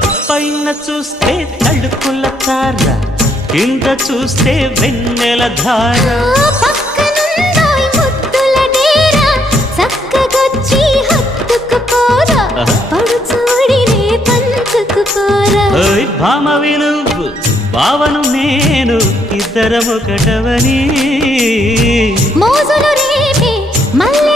పైన చూస్తే తడుకుల తార, కింద చూస్తే వెన్నెల ధార. పక్కనుందోయ్ ముద్దుల డేరా, చక్కగొచ్చి హత్తుకుపోరా, పడు చూడినే పంచుకుపోరా. భామ విలువు భావను నేను, ఇద్దరమొకటవని మోజులు రేపే మల్లె